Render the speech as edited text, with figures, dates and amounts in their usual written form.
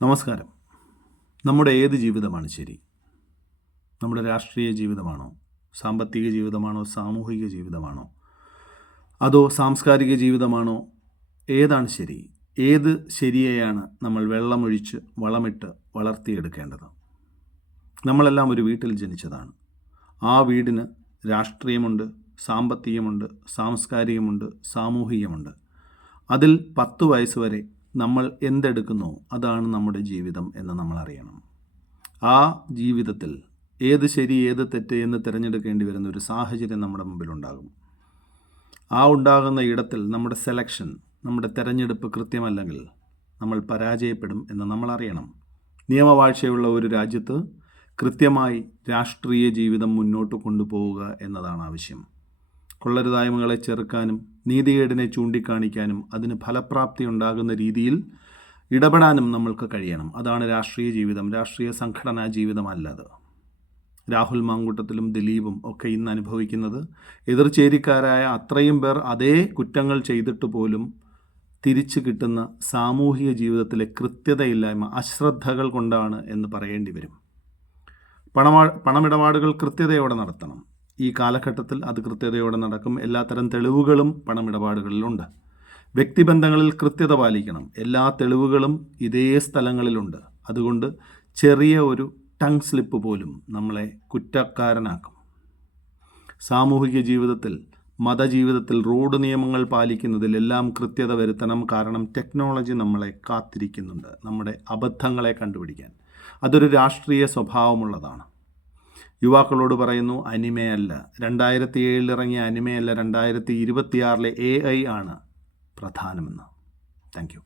നമസ്കാരം. നമ്മുടെ ഏത് ജീവിതമാണ് ശരി? നമ്മുടെ രാഷ്ട്രീയ ജീവിതമാണോ, സാമ്പത്തിക ജീവിതമാണോ, സാമൂഹിക ജീവിതമാണോ, അതോ സാംസ്കാരിക ജീവിതമാണോ? ഏതാണ് ശരി? ഏത് ശരിയെയാണ് നമ്മൾ വെള്ളമൊഴിച്ച് വളമിട്ട് വളർത്തിയെടുക്കേണ്ടത്? നമ്മളെല്ലാം ഒരു വീട്ടിൽ ജനിച്ചതാണ്. ആ വീടിന് രാഷ്ട്രീയമുണ്ട്, സാമ്പത്തികമുണ്ട്, സാംസ്കാരികമുണ്ട്, സാമൂഹികമുണ്ട്. അതിൽ 10 വയസ്സ് വരെ നമ്മൾ എന്തെടുക്കുന്നോ അതാണ് നമ്മുടെ ജീവിതം എന്ന് നമ്മൾ അറിയണം. ആ ജീവിതത്തിൽ ഏത് ശരി ഏത് തെറ്റ് എന്ന് തിരഞ്ഞെടുക്കേണ്ടി വരുന്ന ഒരു സാഹചര്യം നമ്മുടെ മുമ്പിലുണ്ടാകും. ആ ഉണ്ടാകുന്ന ഇടത്തിൽ നമ്മുടെ സെലക്ഷൻ, നമ്മുടെ തിരഞ്ഞെടുപ്പ് കൃത്യമല്ലെങ്കിൽ നമ്മൾ പരാജയപ്പെടും എന്ന് നമ്മൾ അറിയണം. നിയമവാഴ്ചയുള്ള ഒരു രാജ്യത്ത് കൃത്യമായി രാഷ്ട്രീയ ജീവിതം മുന്നോട്ട് കൊണ്ടുപോവുക എന്നതാണ് ആവശ്യം. കൊള്ളരുതായ്മകളെ ചെറുക്കാനും നീതികേടിനെ ചൂണ്ടിക്കാണിക്കാനും അതിന് ഫലപ്രാപ്തി ഉണ്ടാകുന്ന രീതിയിൽ ഇടപെടാനും നമ്മൾക്ക് കഴിയണം. അതാണ് രാഷ്ട്രീയ ജീവിതം, രാഷ്ട്രീയ സംഘടനാ ജീവിതമല്ലത്. രാഹുൽ മാങ്കൂട്ടത്തിലും ദിലീപും ഒക്കെ ഇന്ന് അനുഭവിക്കുന്നത് എതിർചേരിക്കാരായ അത്രയും പേർ അതേ കുറ്റങ്ങൾ ചെയ്തിട്ട് പോലും തിരിച്ചു കിട്ടുന്ന സാമൂഹിക ജീവിതത്തിലെ കൃത്യതയില്ലായ്മ, അശ്രദ്ധകൾ കൊണ്ടാണ് എന്ന് പറയേണ്ടി വരും. പണമിടപാടുകൾ കൃത്യതയോടെ നടത്തണം. ഈ കാലഘട്ടത്തിൽ അത് കൃത്യതയോടെ നടക്കും. എല്ലാത്തരം തെളിവുകളും പണമിടപാടുകളിലുണ്ട്. വ്യക്തിബന്ധങ്ങളിൽ കൃത്യത പാലിക്കണം. എല്ലാ തെളിവുകളും ഇതേ സ്ഥലങ്ങളിലുണ്ട്. അതുകൊണ്ട് ചെറിയ ഒരു ടങ് സ്ലിപ്പ് പോലും നമ്മളെ കുറ്റക്കാരനാക്കും. സാമൂഹിക ജീവിതത്തിൽ, മതജീവിതത്തിൽ, റോഡ് നിയമങ്ങൾ പാലിക്കുന്നതിലെല്ലാം കൃത്യത വരുത്തണം. കാരണം ടെക്നോളജി നമ്മളെ കാത്തിരിക്കുന്നുണ്ട് നമ്മുടെ അബദ്ധങ്ങളെ കണ്ടുപിടിക്കാൻ. അതൊരു രാഷ്ട്രീയ സ്വഭാവമുള്ളതാണ്. യുവാക്കളോട് പറയുന്നു, അനിമയല്ല, 2007 ഇറങ്ങിയ അനിമയല്ല, 2026 AI ആണ് പ്രധാനമെന്ന്. Thank you.